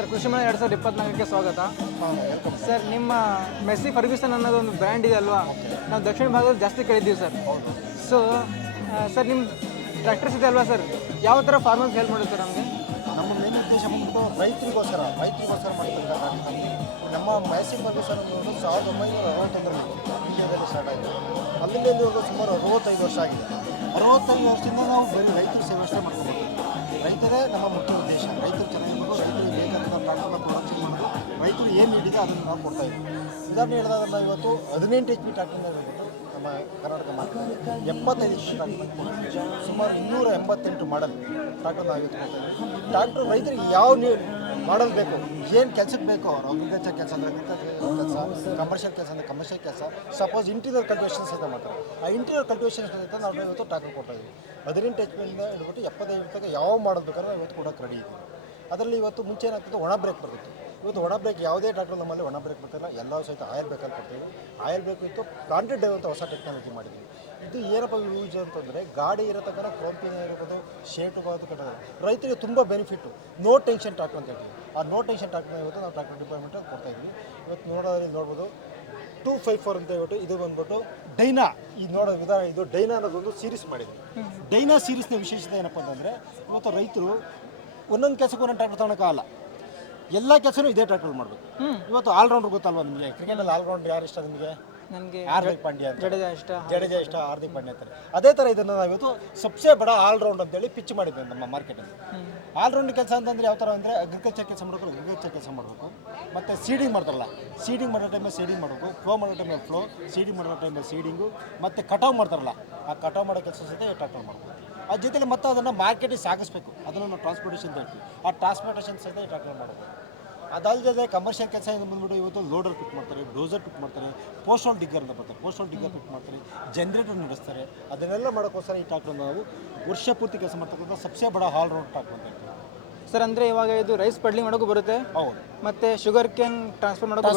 Sir ಕೃಷಿ ಮೇಳ 2024ಕ್ಕೆ ಸ್ವಾಗತ. ಸರ್ ನಿಮ್ಮ ಮೆಸ್ಸಿ ಫರ್ಗ್ಯೂಸನ್ ಅನ್ನೋದು ಒಂದು ಬ್ರ್ಯಾಂಡ್ ಇದೆ ಅಲ್ವಾ, ನಾವು ದಕ್ಷಿಣ ಭಾಗದಲ್ಲಿ ಜಾಸ್ತಿ ಕೇಳಿದ್ದೀವಿ ಸರ್. ಸೊ ಸರ್ ನಿಮ್ಮ ಟ್ರ್ಯಾಕ್ಟರ್ಸ್ ಇದೆ ಅಲ್ವಾ ಸರ್, ಯಾವ ಥರ ಫಾರ್ಮರ್ಸ್ ಹೆಲ್ಪ್ ಮಾಡುತ್ತೆ ಸರ್ ನಮಗೆ? ನಮ್ಮ ಮೇನ್ ಉದ್ದೇಶ ಬಂದ್ಬಿಟ್ಟು ರೈತರಿಗೋಸ್ಕರ ಮಾಡ್ತಿದ್ದಾರೆ. ನಮ್ಮ ಮೆಸ್ಸಿ ಫರ್ಗ್ಯೂಸನ್ ಅನ್ನೋದು 1961ರಲ್ಲಿ ಇಂಡಿಯಾದಲ್ಲಿ ಸ್ಟಾರ್ಟ್ ಆಗಿದೆ. ಅಲ್ಲಿಂದ ಇಲ್ಲಿವರೆಗೂ ಸುಮಾರು 65 ವರ್ಷ ಆಗಿದೆ. 65 ವರ್ಷದಿಂದ ನಾವು ಬರೀ ರೈತರ ಸೇವೆ ಮಾಡ್ಕೊಬೋದು. ರೈತರೇ ನಮ್ಮ ಮುಖ್ಯ ಉದ್ದೇಶ. ರೈತರು ಚೆನ್ನಾಗಿರ್ಬೇಕು, ರೈತರಿಗೆ ಬೇಕಾದಂಥ ಟ್ರಾಕ್ಟರ್ನ ಪ್ರೊಡಕ್ಷನ್ ಮಾಡೋದು, ರೈತರು ಏನು ನೀಡಿದೆ ಅದನ್ನು ನಾವು ಕೊಡ್ತಾ ಇದ್ದೀವಿ. ಉದಾಹರಣೆ ಹೇಳಿದಾಗ ನಾವು ಇವತ್ತು 18 HP ಟ್ರಾಕ್ಟರ್ನ ಹೇಳ್ಬಿಟ್ಟು ನಮ್ಮ ಕರ್ನಾಟಕ ಮಾರ್ಕೆಟ್ 75 HP ಟ್ರಾಕ್ಟರ್, ಸುಮಾರು 288 ಮಾಡಲ್ ಟ್ರಾಕ್ಟರ್ ನಾವು ಇವತ್ತು ಕೊಡ್ತಾ ಇದ್ದೀವಿ. ಟ್ರಾಕ್ಟರ್ ರೈತರಿಗೆ ಯಾವ ಮಾಡಲ್ ಬೇಕು, ಏನು ಕೆಲಸಕ್ಕೆ ಬೇಕೋ ಅವ್ರು ಅಗ್ರಿಕಲ್ಚರ್ ಕೆಲಸ ಅಂದರೆ ಅಗ್ರಿಕಲ್ಚರ್ ಕೆಲಸ, ಕಮರ್ಷಿಯಲ್ ಕೆಲಸ ಅಂದರೆ ಕಮರ್ಷಿಯಲ್ ಕೆಲಸ, ಸಪೋಸ್ ಇಂಟೀರಿಯರ್ ಕಲ್ಟಿವೇಷನ್ಸ್ ಅಂತ ಮಾಡ್ತಾರೆ. ಆ ಇಂಟೀರಿಯರ್ ಕಲ್ಟಿವೇಷನ್ಸ್ ಅಂತ ನಾವು ಇವತ್ತು ಟ್ರಾಕ್ಟರ್ ಕೊಡ್ತಾ ಇದ್ದೀವಿ. 18 HP ಇಂದ ಹಿಡ್ಬಿಟ್ಟು 75 ತನಕ ಯಾವ ಮಾಡಲ್ ಬೇಕಾದ್ರೆ ನಾವು ಇವತ್ತು ಕೊಡೋಕೆ ರೆಡಿ ಇದ್ದೀವಿ. ಅದರಲ್ಲಿ ಇವತ್ತು ಮುಂಚೆ ಏನಾಗ್ತಿತ್ತು, ಒಣ ಬ್ರೇಕ್ ಬರ್ತಿತ್ತು. ಇವತ್ತು ಒಣ ಬ್ರೇಕ್ ಯಾವುದೇ ಟ್ರಾಕ್ಟರ್ ನಮ್ಮಲ್ಲಿ ಒಣ ಬ್ರೇಕ್ ಬರ್ತಿಲ್ಲ, ಎಲ್ಲ ಸಹಿತ ಆಯಲ್ ಬೇಕಲ್ಲಿ ಕೊಡ್ತೀವಿ. ಆಯಲ್ ಬೇಕು ಇತ್ತು ಪ್ಲಾಂಟೆಡ್ ಡೈವ್ ಅಂತ ಹೊಸ ಟೆಕ್ನಾಲಜಿ ಮಾಡಿದ್ವಿ. ಇದು ಏನಪ್ಪ ಯೂಸ್ ಅಂತಂದರೆ, ಗಾಡಿ ಇರತಕ್ಕಂಥ ಕ್ರೋಂಪಿನ ಇರ್ಬೋದು, ಶೇಟುಗಳು ಕಟ್ಟೋದು ರೈತರಿಗೆ ತುಂಬ ಬೆನಿಫಿಟ್ಟು. ನೋ ಟೆನ್ಷನ್ ಟ್ರಾಕ್ಟರ್ ಅಂತ ಹೇಳ್ತೀವಿ. ಆ ನೋ ಟೆನ್ಷನ್ ಟ್ರಾಕ್ಟರ್ನ ಇವತ್ತು ನಾವು ಟ್ರಾಕ್ಟರ್ ಡಿಪಾರ್ಟ್ಮೆಂಟ್ ಕೊಡ್ತಾಯಿದ್ವಿ. ಇವತ್ತು ನೋಡ್ಬೋದು 254 ಅಂತ ಹೇಳ್ಬಿಟ್ಟು ಇದು ಬಂದ್ಬಿಟ್ಟು ಡೈನಾ. ಈ ನೋಡೋ ವಿಧಾನ, ಇದು ಡೈನಾ ಅನ್ನೋದೊಂದು ಸೀರೀಸ್ ಮಾಡಿದ್ವಿ. ಡೈನಾ ಸೀರೀಸ್ನ ವಿಶೇಷತೆ ಏನಪ್ಪ ಅಂತಂದರೆ, ಇವತ್ತು ರೈತರು ಒಂದೊಂದು ಕೆಲಸಕ್ಕೂ ಒಂದೊಂದು ಟ್ರಾಕ್ಟರ್ ತೊಗೊಳಕ್ಕಾಗಲ್ಲ, ಎಲ್ಲ ಕೆಲಸನೂ ಇದೇ ಟ್ರಾಕ್ಟರ್ ಮಾಡಬೇಕು. ಇವತ್ತು ಆಲ್ರೌಂಡರ್ ಗೊತ್ತಲ್ವ ನಿಮಗೆ, ಕ್ರಿಕೆಟಲ್ಲಿ ಆಲ್ರೌಂಡರ್ ಯಾರು ಇಷ್ಟ ನಿಮಗೆ? ನನಗೆ ಹಾರ್ದಿಕ್ ಪಾಂಡ್ಯ ಅಂತ. ಜಡೇಜಾ ಇಷ್ಟ, ಹಾರ್ದಿಕ್ ಪಾಂಡ್ಯ ಅಂತಾರೆ. ಅದೇ ಥರ ಇದನ್ನು ನಾವು ಇವತ್ತು ಸಬ್ಸೆ ಬಡ ಆಲ್ರೌಂಡ್ ಅಂತೇಳಿ ಪಿಚ್ ಮಾಡಿದ್ವಿ ನಮ್ಮ ಮಾರ್ಕೆಟಲ್ಲಿ. ಆಲ್ರೌಂಡ್ ಕೆಲಸ ಅಂತಂದರೆ ಯಾವ ಥರ ಅಂದರೆ, ಅಗ್ರಿಕಲ್ಚರ್ ಕೆಲಸ ಮಾಡಬೇಕು, ಅಗ್ರಿಕಲ್ಚರ್ ಕೆಲಸ ಮಾಡಬೇಕು, ಮತ್ತು ಸೀಡಿಂಗ್ ಮಾಡ್ತಾರಲ್ಲ, ಸೀಡಿಂಗ್ ಮಾಡೋ ಟೈಮಲ್ಲಿ ಸೀಡಿಂಗ್ ಮಾಡಬೇಕು, ಫ್ಲೋ ಮಾಡೋ ಟೈಮಲ್ಲಿ ಫ್ಲೋ, ಸೀಡಿಂಗ್ ಮಾಡೋ ಟೈಮಲ್ಲಿ ಸೀಡಿಂಗು, ಮತ್ತು ಕಟಾವ್ ಮಾಡ್ತಾರಲ್ಲ, ಆ ಕಟಾವ್ ಮಾಡೋ ಕೆಲಸ ಸಹಿತ ಟ್ರಾಕ್ಟರ್ ಮಾಡಬೇಕು. ಅದ್ರ ಜೊತೆಲಿ ಮತ್ತೆ ಅದನ್ನು ಮಾರ್ಕೆಟಿಗೆ ಸಾಗಿಸ್ಬೇಕು, ಅದನ್ನು ನಾವು ಟ್ರಾನ್ಸ್ಪೋರ್ಟೇಷನ್ ಹೇಳ್ತೀವಿ. ಆ ಟ್ರಾನ್ಸ್ಪೋರ್ಟೇಷನ್ ಸಹಿತ ಟ್ರಾಕ್ಟರ್ ಮಾಡಬೇಕು. ಅದಲ್ಲದೆ ಕಮರ್ಷಿಯಲ್ ಕೆಲಸ ಏನು ಬಂದ್ಬಿಟ್ಟು ಇವತ್ತು ಲೋಡರ್ ಪಿಕ್ ಮಾಡ್ತಾರೆ, ಡೋಸರ್ ಪಿಕ್ ಮಾಡ್ತಾರೆ, ಪೋಸ್ಟಲ್ ಡಿಗ್ಗರ್ ಅಂತ ಬರ್ತಾರೆ, ಪೋಸ್ಟಲ್ ಡಿಗ್ಗರ್ ಪಿಕ್ ಮಾಡ್ತಾರೆ, ಜನರೇಟರ್ ನಡೆಸ್ತಾರೆ. ಅದನ್ನೆಲ್ಲ ಮಾಡೋಕ್ಕೋಸ್ಕರ ಈ ಟ್ರಾಕ್ಟರ್ ನಾವು ವರ್ಷ ಪೂರ್ತಿ ಕೆಲಸ ಮಾಡ್ತಕ್ಕಂಥ ಸಬ್ಸೆ ಬಡ ಆಲ್ ರೌಂಡ್ ಟ್ರಾಕ್ಟರ್ ಅಂತ ಹೇಳ್ತೀವಿ ಸರ್. ಅಂದರೆ ಇವಾಗ ಇದು ರೈಸ್ ಪಡ್ಲಿಂಗ್ ಮಾಡೋಕ್ಕೂ ಬರುತ್ತೆ, ಹೌದು, ಮತ್ತು ಶುಗರ್ ಕ್ಯಾನ್ ಟ್ರಾನ್ಸ್ಫರ್ ಮಾಡೋಕ್ಕೂ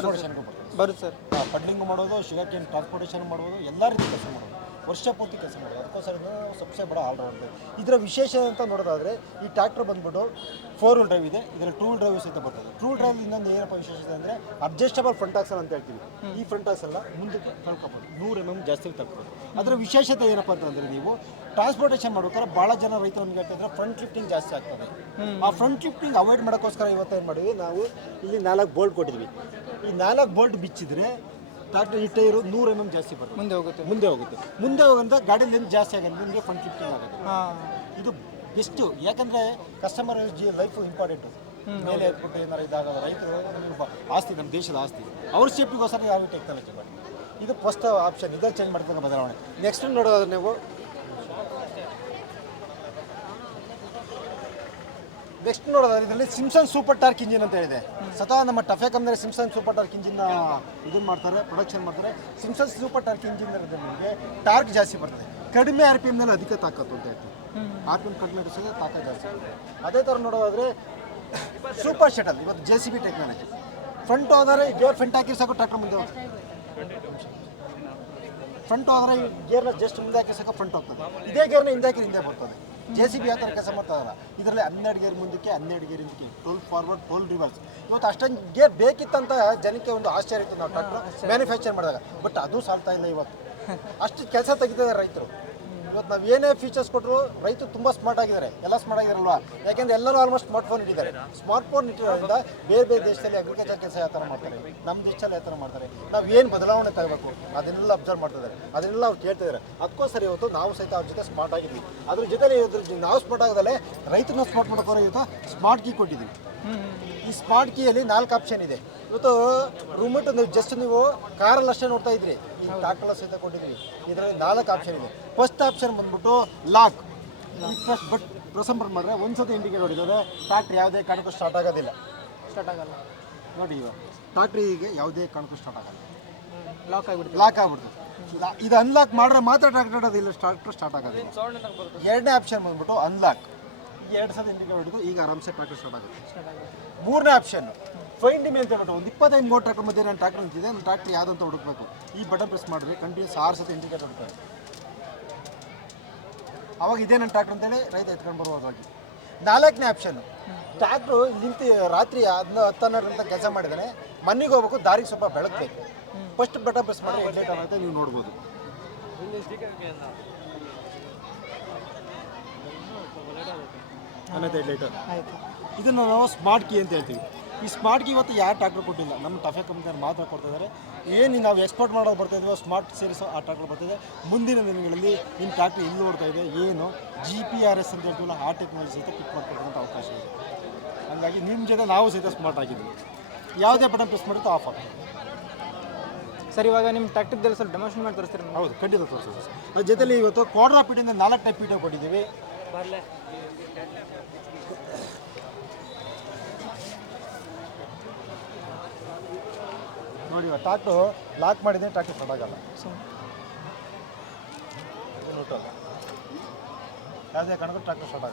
ಬರುತ್ತೆ ಸರ್. ಪಡ್ಲಿಂಗ್ ಮಾಡೋದು, ಶುಗರ್ ಕೇನ್ ಟ್ರಾನ್ಸ್ಪೋರ್ಟೇಷನ್ ಮಾಡ್ಬೋದು, ಎಲ್ಲ ರೀತಿ ಕೆಲಸ ಮಾಡೋದು, ವರ್ಷ ಪೂರ್ತಿ ಕೆಲಸ ಮಾಡೋದು. ಅದಕ್ಕೋಸ್ಕರ ಸಬ್ಸೆ ಬಡ ಆಲ್ರೌಂಡ್. ಇದರ ವಿಶೇಷ ಅಂತ ನೋಡೋದಾದರೆ, ಈ ಟ್ರ್ಯಾಕ್ಟರ್ ಬಂದ್ಬಿಟ್ಟು 4 ವೀಲ್ ಡ್ರೈವ್ ಇದೆ, ಇದರಲ್ಲಿ 2 ವೀಲ್ ಡ್ರೈವ್ ಸಹಿತ ಬರ್ತದೆ. 2 ವೀಲ್ ಡ್ರೈವ್ ಇನ್ನೊಂದು ಏನಪ್ಪ ವಿಶೇಷತೆ ಅಂದರೆ, ಅಡ್ಜಸ್ಟಬಲ್ ಫ್ರಂಟ್ ಆಕ್ಸಲ್ ಅಂತ ಹೇಳ್ತೀವಿ. ಈ ಫ್ರಂಟ್ ಆಕ್ಸಲ್ನ ಮುಂದಕ್ಕೆ ತಳ್ಕೊಬೋದು, 100 mm ಜಾಸ್ತಿ ತಳ್ಕೊಬೋದು. ಅದರ ವಿಶೇಷತೆ ಏನಪ್ಪ ಅಂತಂದರೆ, ನೀವು ಟ್ರಾನ್ಸ್ಪೋರ್ಟೇಷನ್ ಮಾಡ್ಬೇಕಾದ್ರೆ ಭಾಳ ಜನ ರೈತರು ಹೇಳ್ತಿದ್ರೆ ಫ್ರಂಟ್ ಲಿಫ್ಟಿಂಗ್ ಜಾಸ್ತಿ ಆಗ್ತದೆ. ಆ ಫ್ರಂಟ್ ಲಿಫ್ಟಿಂಗ್ ಅವಾಯ್ಡ್ ಮಾಡೋಕ್ಕೋಸ್ಕರ ಇವತ್ತು ಏನು ಮಾಡಿದ್ವಿ, ನಾವು ಇಲ್ಲಿ 4 ಬೋಲ್ಟ್ ಕೊಟ್ಟಿದ್ವಿ. ಈ 4 ಬೋಲ್ಟ್ ಬಿಚ್ಚಿದ್ರೆ ಟ್ರಾಕ್ಟರ್ ಈ ಟೈರು 100 mm ಜಾಸ್ತಿ ಬರ್ತದೆ, ಮುಂದೆ ಹೋಗೋಂಥ ಗಾಡಿ ಲೆಂತ್ ಜಾಸ್ತಿ ಆಗೋದು, ನಿಮಗೆ ಫ್ರಂಟ್ ಲಿಫ್ಟಿಂಗ್ ಆಗೋದು. ಇದು ಬೆಸ್ಟು, ಯಾಕಂದರೆ ಕಸ್ಟಮರ್ ಲೈಫು ಇಂಪಾರ್ಟೆಂಟು. ಮೇಲೆ ಇಟ್ಬಿಟ್ಟು ಏನಾರು ಇದಾಗೋದು, ರೈತರು ಆಸ್ತಿ, ನಮ್ಮ ದೇಶದ ಆಸ್ತಿ, ಅವ್ರ ಸೇಫ್ಟಿಗೋಸ್ಕರ ಯಾವ ಟೆಕ್ನಾಲಜಿ ಮಾಡಿ. ಇದು ಫಸ್ಟ್ ಆಪ್ಷನ್, ಇದನ್ನು ಚೇಂಜ್ ಮಾಡ್ತಕ್ಕಂಥ ಬದಲಾವಣೆ. ನೆಕ್ಸ್ಟ್ ನೋಡೋದಾದ್ರೆ ನೀವು ಇದರಲ್ಲಿ ಸಿಮ್ಸನ್ ಸೂಪರ್ ಟಾರ್ಕ್ ಇಂಜಿನ್ ಅಂತ ಹೇಳಿದೆ. ಸತಾ ನಮ್ಮ ಟಫೆಕಮ್ನಲ್ಲಿ ಸಿಮ್ಸನ್ ಸೂಪರ್ ಟಾರ್ಕ್ ಇಂಜಿನ್ನ ಇದನ್ನು ಮಾಡ್ತಾರೆ, ಪ್ರೊಡಕ್ಷನ್ ಮಾಡ್ತಾರೆ. ಸಿಮ್ಸನ್ ಸೂಪರ್ ಟಾರ್ಕ್ ಇಂಜಿನ್ ನಿಮಗೆ ಟಾರ್ಕ್ ಜಾಸ್ತಿ ಬರ್ತದೆ, ಕಡಿಮೆ RPMನಲ್ಲಿ ಅಧಿಕ ತಾಕತ್ತು ಅಂತ ಹೇಳ್ತೀವಿ. RPM ಕಡಿಮೆ ಇಡಿಸಿದ್ರೆ ತಾಕತ್ತು ಜಾಸ್ತಿ. ಅದೇ ಥರ ನೋಡೋದಾದರೆ ಸೂಪರ್ ಶಟಲ್, ಇವತ್ತು JCB ಟೆಕ್ನಾಲಜಿ. ಫ್ರಂಟ್ ಹೋದರೆ ಗೇರ್ ಫ್ರಂಟ್ ಹಾಕಿ ಸಾಕು ಟ್ರಾಕ್ಟರ್ ಮುಂದೆ ಹೋಗ್ತದೆ, ಫ್ರಂಟ್ ಹೋದರೆ ಗೇರ್ನ ಜಸ್ಟ್ ಮುಂದೆ ಹಾಕಿ ಸಾಕು ಫ್ರಂಟ್ ಹೋಗ್ತದೆ. ಇದೇ ಗೇರ್ನ ಹಿಂದೆ ಹಾಕಿ ಹಿಂದೆ ಬರ್ತದೆ. JCB ಯಾವ ಥರ ಕೆಲಸ ಮಾಡ್ತಾರಲ್ಲ, ಇದರಲ್ಲಿ 12 ಗೇರ್ ಮುಂದಕ್ಕೆ, 12 ಗೇರ್ ಹಿಂದಕ್ಕೆ, 12 ಫಾರ್ವರ್ಡ್, 12 ರಿವರ್ಸ್. ಇವತ್ತು ಅಷ್ಟೊಂದು ಗೇರ್ ಬೇಕಿತ್ತಂತ ಜನಕ್ಕೆ ಒಂದು ಆಶ್ಚರ್ಯ ಇತ್ತು ನಾವು ಟ್ರಾಕ್ಟರ್ ಮ್ಯಾನುಫ್ಯಾಕ್ಚರ್ ಮಾಡಿದಾಗ. ಬಟ್ ಅದು ಸಾಲ್ತಾ ಇಲ್ಲ. ಇವತ್ತು ಅಷ್ಟು ಕೆಲಸ ತೆಗಿತಿದ್ದಾರೆ ರೈತರು. ಇವತ್ತು ನಾವು ಏನೇ ಫೀಚರ್ಸ್ ಕೊಟ್ಟರು ರೈತರು ತುಂಬ ಸ್ಮಾರ್ಟ್ ಆಗಿದ್ದಾರೆ, ಎಲ್ಲ ಸ್ಮಾರ್ಟ್ ಆಗಿರಲ್ವಾ? ಯಾಕೆಂದರೆ ಎಲ್ಲರೂ ಆಲ್ಮೋಸ್ಟ್ ಸ್ಮಾರ್ಟ್ಫೋನ್ ಇಟ್ಟಿದ್ದಾರೆ. ಸ್ಮಾರ್ಟ್ಫೋನ್ ಇಟ್ಟಿರೋದ್ರಿಂದ ಬೇರೆ ದೇಶದಲ್ಲಿ ಅಗ್ರಿಕಲ್ಚರ್ ಕೆಲಸ ಯಾವ ಥರ ಮಾಡ್ತಾರೆ, ನಮ್ಮ ದೇಶದಲ್ಲಿ ಯಾವ ಥರ ಮಾಡ್ತಾರೆ, ನಾವು ಏನು ಬದಲಾವಣೆ ತಗೋಬೇಕು ಅದನ್ನೆಲ್ಲ ಅಬ್ಸರ್ವ್ ಮಾಡ್ತಿದ್ದಾರೆ, ಅದನ್ನೆಲ್ಲ ಅವ್ರು ಕೇಳ್ತಿದ್ದಾರೆ. ಅದಕ್ಕೋಸ್ಕರ ಇವತ್ತು ನಾವು ಸಹಿತ ಅವ್ರ ಜೊತೆ ಸ್ಮಾರ್ಟ್ ಆಗಿದ್ವಿ. ಅದ್ರ ಜೊತೆಲಿ ನಾವು ಸ್ಮಾರ್ಟ್ ಆಗೋದಲ್ಲೇ ರೈತರನ್ನ ಸ್ಮಾರ್ಟ್ ಮಾಡೋಕೋರ ಇವತ್ತು ಸ್ಮಾರ್ಟ್ ಕೀ ಕೊಟ್ಟಿದ್ವಿ. ಈ ಸ್ಮಾರ್ಟ್ ಕೀಯಲ್ಲಿ 4 ಆಪ್ಷನ್ ಇದೆ. ಇವತ್ತು ರೂಮಿಟ್ಟು ನೀವು ಕಾರಲ್ಲಿ ಅಷ್ಟೇ ನೋಡ್ತಾ ಇದ್ರಿ, ಈ ಟ್ರಾಕ್ಟರ್ ಸಹಿತ ಕೊಟ್ಟಿದ್ವಿ. ಇದರಲ್ಲಿ 4 ಆಪ್ಷನ್ ಇದೆ. ಫಸ್ಟ್ ಆಪ್ಷನ್ ಬಂದ್ಬಿಟ್ಟು ಲಾಕ್. ಬಟ್ ಪ್ರಸಂಬರ್ ಮಾಡಿದ್ರೆ ಒಂದ್ಸತಿ ಇಂಡಿಕೇಟ್ ಹೊಡಿದ್ರೆ ಟ್ರಾಕ್ಟ್ರ್ ಯಾವುದೇ ಕಾರಣಕ್ಕೂ ಸ್ಟಾರ್ಟ್ ಆಗಲ್ಲ ನೋಡಿ. ಇವಾಗ ಟ್ರಾಕ್ಟ್ರಿಗೆ ಯಾವುದೇ ಕಾರಣಕ್ಕೂ ಸ್ಟಾರ್ಟ್ ಆಗಲ್ಲ, ಲಾಕ್ ಆಗ್ಬಿಡ್ತದೆ. ಇದು ಅನ್ಲಾಕ್ ಮಾಡಿದ್ರೆ ಮಾತ್ರ ಟ್ರಾಕ್ಟರ್ ಆಡೋದಿಲ್ಲ, ಟ್ರಾಕ್ಟರ್ ಸ್ಟಾರ್ಟ್ ಆಗೋದಿಲ್ಲ. ಎರಡನೇ ಆಪ್ಷನ್ ಬಂದ್ಬಿಟ್ಟು ಅನ್ಲಾಕ್. 2 ಸತಿ ಇಂಡಿಕೇಟ್ ಹೊಡಿದು ಈಗ ಆರಾಮ್ಸೆ ಟ್ರಾಕ್ಟರ್ ಸ್ಟಾರ್ಟ್ ಆಗುತ್ತೆ. ಮೂರನೇ ಆಪ್ಷನ್ ಫೈಂಡ್ ಮಿ ಅಂತ ಹೇಳ್ಬಿಟ್ಟು, ಒಂದು 25 ಮೋಟರ್ ಟ್ರಾಕ್ಟರ್ ಮಧ್ಯೆ ನಾನು ಟ್ರಾಕ್ಟರ್ ನಿಂತಿದೆ, ನನ್ನ ಟ್ರಾಕ್ಟರ್ ಯಾವುದಂತ ಹುಡುಕಬೇಕು. ಈ ಬಟನ್ ಪ್ರೆಸ್ ಮಾಡಿದ್ರೆ ಕಂಟಿನ್ಯೂಸ್ 6 ಸತಿ ಇಂಡಿಕೇಟ್ ಹೊಡ್ತಾರೆ. ಅವಾಗ ಇದೇ ನನ್ನ ಟ್ರಾಕ್ಟರ್ ಅಂತೇಳಿ ರೈತ ಎತ್ಕೊಂಡು ಬರುವುದಾಗಿ. 4ನೇ ಆಪ್ಷನ್ ಟ್ರ್ಯಾಕ್ಟ್ರು ನಿಂತು ರಾತ್ರಿ 10-12 ಗಂಟೆ ಕೆಲಸ ಮಾಡಿದ್ದಾನೆ, ಮನೆಗೆ ಹೋಗ್ಬೇಕು, ದಾರಿಗೆ ಸ್ವಲ್ಪ ಬೆಳಕಬೇಕು. ಫಸ್ಟ್ ಬಟನ್ ಪ್ರೆಸ್ ಮಾಡಿ ಹೆಡ್ಲೈಟ್ ಆನ್ ಆಗುತ್ತೆ, ನೀವು ನೋಡ್ಬೋದು. ಅನ್ನೋದು ಹೆಡ್ಲೈಟ್. ಆಯಿತು. ಇದನ್ನು ನಾವು ಸ್ಮಾರ್ಟ್ ಕೀ ಅಂತ ಹೇಳ್ತೀವಿ. ಈ ಸ್ಮಾರ್ಟ್ ಕೀ ಇವತ್ತು ಯಾರು ಟ್ರ್ಯಾಕ್ಟರ್ ಕೊಟ್ಟಿಲ್ಲ, ನಮ್ಮ ಟಫೆ ಕಂಪ್ನಿಯವ್ರು ಮಾತ್ರ ಕೊಡ್ತಾ ಇದ್ದಾರೆ. ಏನು ನಾವು ಎಕ್ಸ್ಪೋರ್ಟ್ ಮಾಡೋದು ಬರ್ತಾ ಇದ್ದೀವೋ ಸ್ಮಾರ್ಟ್ ಸೀರೀಸ್ ಆ ಟ್ರ್ಯಾಕ್ಟರ್ ಬರ್ತಾಯಿದೆ. ಮುಂದಿನ ದಿನಗಳಲ್ಲಿ ನಿಮ್ಮ ಟ್ರ್ಯಾಕ್ಟರ್ ಇಲ್ಲಿ ಓಡ್ತಾ ಇದೆ, ಏನು GPRS ಅಂತ ಹೇಳ್ತೀವಲ್ಲ ಆ ಟೆಕ್ನಾಲಜಿ ಸಹಿತ ಪಿಕ್ ಮಾಡ್ಕೊಳ್ತಕ್ಕಂಥ ಅವಕಾಶ ಇದೆ. ಹಾಗಾಗಿ ನಿಮ್ಮ ಜೊತೆ ನಾವು ಸಹಿತ ಸ್ಮಾರ್ಟ್ ಆಗಿದ್ದೀವಿ. ಯಾವುದೇ ಬಟನ್ ಪ್ರೆಸ್ ಮಾಡುತ್ತೋ ಆಫ್ ಆಗ್ತದೆ. ಸರ್ ಇವಾಗ ನಿಮ್ಮ ಟ್ರ್ಯಾಕ್ಟರ್ದಲ್ಲಿ ಸ್ವಲ್ಪ ಡೆಮೋಷನ್ ಮಾಡಿ ತೋರಿಸ್ತೀರಿ? ಹೌದು, ಖಂಡಿತ ತೋರಿಸ್ತೀವಿ ಸರ್. ಅದ್ರ ಜೊತೆಲಿ ಇವತ್ತು ಕ್ವಾಡ್ರಾ ಪೀಟಿಂದ 4 ಟೈಪ್ ಪೀಠ ಕೊಟ್ಟಿದ್ದೀವಿ. ನೋಡಿ, ಟ್ರ್ಯಾಕ್ಟು ಲಾಕ್ ಮಾಡಿದ್ರೆ ಟ್ರ್ಯಾಕ್ಟರ್ ಸ್ಟಾರ್ಟ್ ಆಗಲ್ಲ. ಯಾವುದೇ ಕಾರಣಕ್ಕೂ ಟ್ರ್ಯಾಕ್ಟರ್ ಸ್ಟಾರ್ಟ್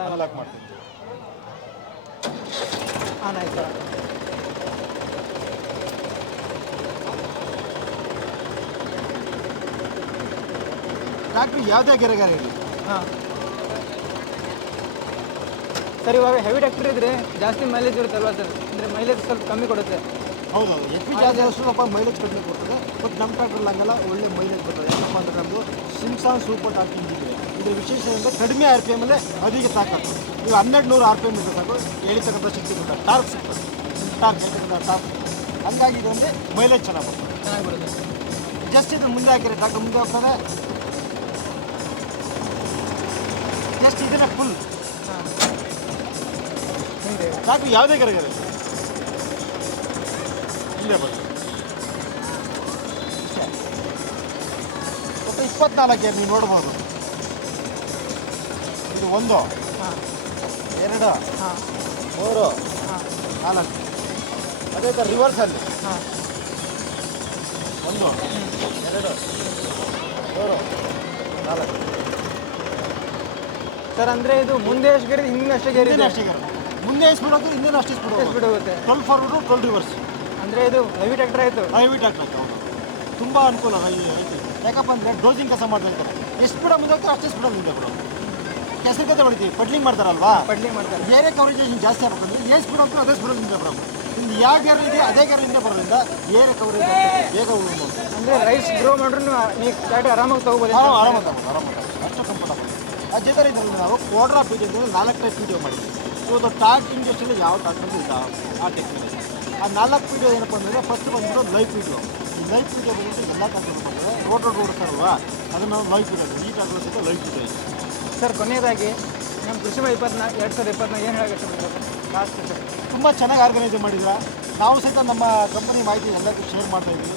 ಆಗಲ್ಲ. ಲಾಕ್ ಮಾಡ್ತೀನಿ. ಹಾಂ ಆಯ್ತು ಸರ್. ಟ್ರ್ಯಾಕ್ಟ್ರ್ ಯಾವುದೇ ಗೆರೆಗಾರ ಇರಲಿ. ಹಾಂ ಸರ್, ಇವಾಗ ಹೆವಿ ಟ್ರ್ಯಾಕ್ಟರ್ ಇದ್ದರೆ ಜಾಸ್ತಿ ಮೈಲೇಜ್ ಇರುತ್ತಲ್ವಾ ಸರ್? ಅಂದರೆ ಮೈಲೇಜ್ ಸ್ವಲ್ಪ ಕಮ್ಮಿ ಕೊಡುತ್ತೆ. ಹೌದೌದು, HP ಚಾರ್ಜ್ ಅಷ್ಟು ಸ್ವಲ್ಪ ಮೈಲೇಜ್ ಕಡಿಮೆ ಕೊಡ್ತದೆ. ಬಟ್ ನಮ್ಮ ಟ್ರ್ಯಾಕ್ಟ್ರಲ್ಲಿ ಹಂಗಲ್ಲ, ಒಳ್ಳೆ ಮೈಲೇಜ್ ಬರ್ತದೆ. ಏನಪ್ಪ ಅಂದರೆ ನಮ್ಮದು ಸಿಮ್ಸಾನ್ ಸೂಪರ್ ಟಾರ್ಕ್ ಇಂಜಿನ್ ಇದೆ. ಇದರ ವಿಶೇಷ ಅಂದರೆ ಕಡಿಮೆ RPM ಅಲ್ಲೇ ಅಧಿಕ ತಾಕತ್ತು. ನೀವು 1200 RPM ಇದ್ದರೆ ಸಾಕು, ಎಳಿತಕ್ಕಂಥ ಶಕ್ತಿ ಕೊಡ್ತಾರೆ, ಟಾರ್ಕ್ ಸಿಗ್ತದೆ. ಟಾರ್ಕ್ ಹಂಗಾಗಿ ಇದೊಂದೇ ಮೈಲೇಜ್ ಚೆನ್ನಾಗಿ ಚೆನ್ನಾಗಿಬಿಡುತ್ತೆ. ಜಸ್ಟ್ ಇದು ಮುಂದೆ ಹಾಕಿದ್ರೆ ಟ್ರ್ಯಾಕ್ಟರ್ ಮುಂದೆ ಹೋಗ್ತದೆ. ಜಸ್ಟ್ ಇದನ್ನ ಫುಲ್ ಹಾಂ ಹಿಂದೆ ಟ್ರ್ಯಾಕ್ಟರ್ ಯಾವುದೇ ಗೆರೆಗಾರ ಇಲ್ಲೇ ಬರ್ತದೆ. ಒಟ್ಟು 24 ಗೇರ್ ನೀವು ನೋಡ್ಬೋದು. ಇದು 1, ಹಾಂ 2, ಹಾಂ 3, ಹಾಂ 4. ಅದೇ ಥರ ರಿವರ್ಸಲ್ಲಿ ಹಾಂ 1, 2, 3, 4. ಸರ್ ಅಂದರೆ ಇದು ಮುಂದೆ ಎಷ್ಟು ಗೇರ್, ಹಿಂದೆ ಅಷ್ಟೇ ಗೇರ್ ಇದೆ? ಅಷ್ಟೇ ಗೇರ್. ಮುಂದೆ ಸ್ಪೀಡ್ ಹೋಗ್ತದೆ, ಹಿಂದೆ ಅಷ್ಟೇ ಸ್ಪೀಡ್ ಹೋಗ್ತದೆ. ಸ್ಪೀಡ್ ಹೋಗುತ್ತೆ. 12 ಫಾರ್ವರ್ಡು 12 ರಿವರ್ಸ್. ಅಂದರೆ ಇದು ಹೆವಿ ಟ್ರ್ಯಾಕ್ಟರ್ ಆಯಿತು. ಹೆವಿ ಟ್ರ್ಯಾಕ್ಟರ್ ಹೌದು, ತುಂಬ ಅನುಕೂಲ ರೈತರಿಗೆ. ಯಾಕಪ್ಪ ಅಂದರೆ ಡೋಸಿಂಗ್ ಕೆಲಸ ಮಾಡ್ತಾ ಇರ್ತಾರೆ. ಎಷ್ಟು ಸ್ಪೀಡಾಗಿ ಮುಂದೆ ಹೋಗ್ತಾರೆ ಅಷ್ಟೇ ಸ್ಪೀಡಾಗಿ ಮುಂದೆ ಬಿಡೋದು. ಕೆಸರು ಕತೆ ಹೊಡಿತೀವಿ, ಪಡ್ಲಿಂಗ್ ಮಾಡ್ತಾರಲ್ವಾ, ಪಡ್ಲಿಂಗ್ ಮಾಡ್ತಾರೆ. ಏರಿಯಾ ಕವರೇಜ್ ಜಾಸ್ತಿ ಆಗ್ಬೇಕಂದ್ರೆ ಏನು ಸ್ಪೀಡ್ ಹೋಗ್ತೀವಿ ಅದೇ ಸ್ಪೀಡಲ್ಲಿ ಹಿಂದೆ ಬರೋದು. ನಿಮ್ದು ಯಾವ ಗೇರ್ ಇದೆ ಅದೇ ಗೇರಿಂದ ಬರೋದ್ರಿಂದ ಏರಿಯಾ ಕವರೇಜ್ ಬೇಗ ಹೋಗ್ಬೋದು. ಅಂದರೆ ರೈಸ್ ಗ್ರೋ ಮಾಡ್ರೂ ನೀವು ಟ್ರ್ಯಾಕ್ಟರ್ ಆರಾಮಾಗಿ ತೊಗೋಬೋದು. ಆರಾಮಾಗಿ ಅಷ್ಟು ಕಂಫರ್ಟಬಲ್. ಅದ್ರ ಜೊತೆ ಇದರಲ್ಲಿ ನಾವು ಕ್ವಾಡ್ರಾ ಪೀಟಿ ಅಂದರೆ 4 ಟೈಪ್ ಪೀಡಿಯೋ ಮಾಡಿದ್ವಿ. ಇವತ್ತು ಟಾರ್ಕ್ ಇಂಡಸ್ಟ್ರಿಯಲ್ಲಿ ಯಾವ ಟ್ರ್ಯಾಕ್ಟರ್ ಇಲ್ಲ ಆ ಟೆಕ್ನಾಲಜಿ. ಆ 4 ಪೀಡಿಯೋ ಏನಪ್ಪ ಅಂದರೆ ಫಸ್ಟ್ ಬಂದ್ಬಿಟ್ಟು ಲೈವ್ ಪೀಡಿಯೋ. ಈ ಲೈವ್ ಪೀಡಿಯೋ ಬಂದ್ಬಿಟ್ಟು ಎಲ್ಲ ಟ್ರ್ಯಾಕ್ಟರ್ ಬಂದರೆ ರೋಡ್ ಓಡಿಸ್ತಾರಲ್ವಾ, ಅದನ್ನು ನಾವು ಲೈವ್ ಪೀಡಿಯೋ, ಈ ಟ್ರ್ಯಾಕ್ಟರ್ ಸಹಿತ ಲೈವ್ ಪೀಡಿಯೋ ಇದೆ. ಸರ್ ಕೊನೆಯದಾಗಿ ನಮ್ಮ ಕೃಷಿ 2024 ಏನು ಹೇಳಕ್ಕೆ ಲಾಸ್ಟ್ ಸರ್? ತುಂಬ ಚೆನ್ನಾಗಿ ಆರ್ಗನೈಸ್ ಮಾಡಿದ್ರೆ ನಾವು ಸಹಿತ ನಮ್ಮ ಕಂಪನಿ ಮಾಹಿತಿ ಎಲ್ಲರಿಗೂ ಶೇರ್ ಮಾಡ್ತಾಯಿದ್ದೀವಿ.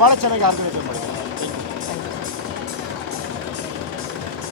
ಭಾಳ ಚೆನ್ನಾಗಿ ಆರ್ಗನೈಸ್ ಮಾಡಿ.